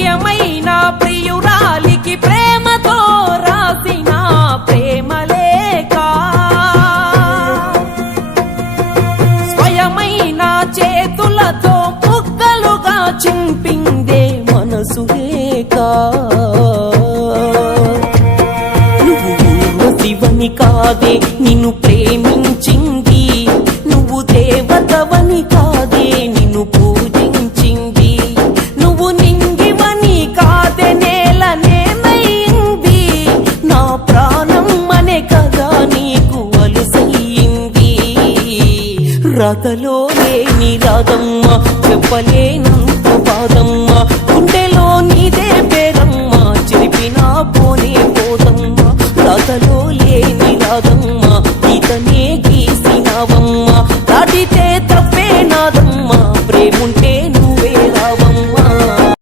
ప్రియమైన ప్రియురాలికి ప్రేమతో రాసిన ప్రేమ లేఖ స్వయమైన చేతులతో ముక్కలుగా చింపిందే మనసు లేక నువ్వు ఊర్వశివని కాదే నిన్ను ప్రేమించింది, నువ్వు దేవతవని కాదే నిన్ను పూజించింది, నువ్వు నింగివని కాదే నేలనేమైంది, నా ప్రాణం అనే కదా నీకు అలుసయ్యింది. రాతలో లేని రాదమ్మ చెప్పలేను